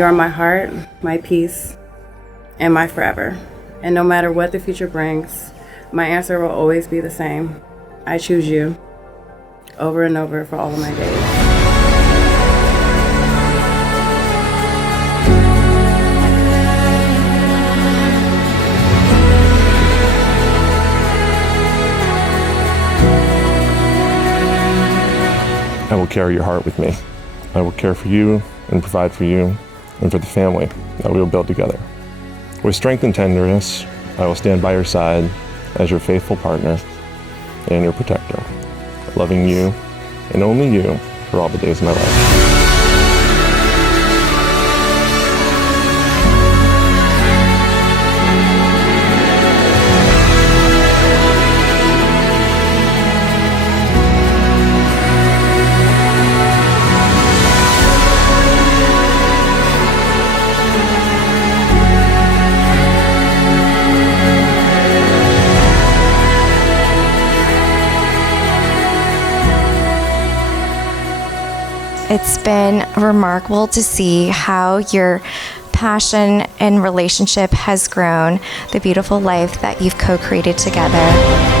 You are my heart, my peace, and my forever. And no matter what the future brings, my answer will always be the same. I choose you over and over for all of my days. I will carry your heart with me. I will care for you and provide for you and for the family that we will build together. With strength and tenderness, I will stand by your side as your faithful partner and your protector, loving you and only you for all the days of my life. It's been remarkable to see how your passion and relationship has grown, the beautiful life that you've co-created together.